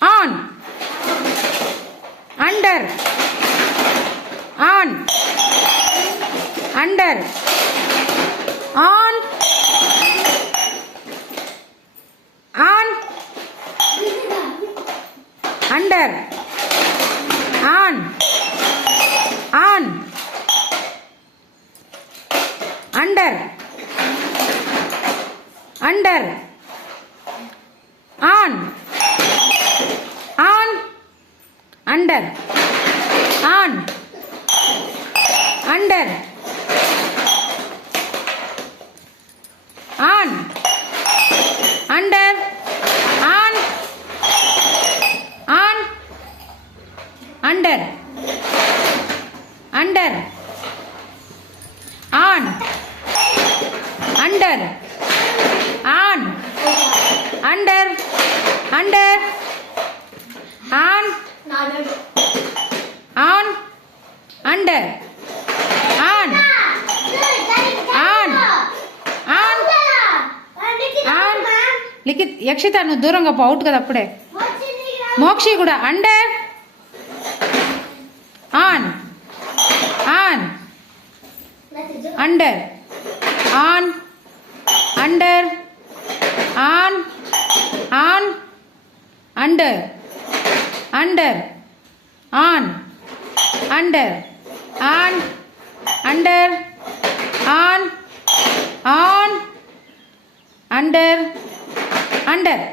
on, under, on, under, on, on, under, on, under, under, on, under, on, under, on, under, on, under, under, on, under, on, under, under, on, under, on, Likhith Yakshitha నువ్వు దూరంగా పో out కదా అప్పుడే మోక్షి కూడా under on under under under under under under under under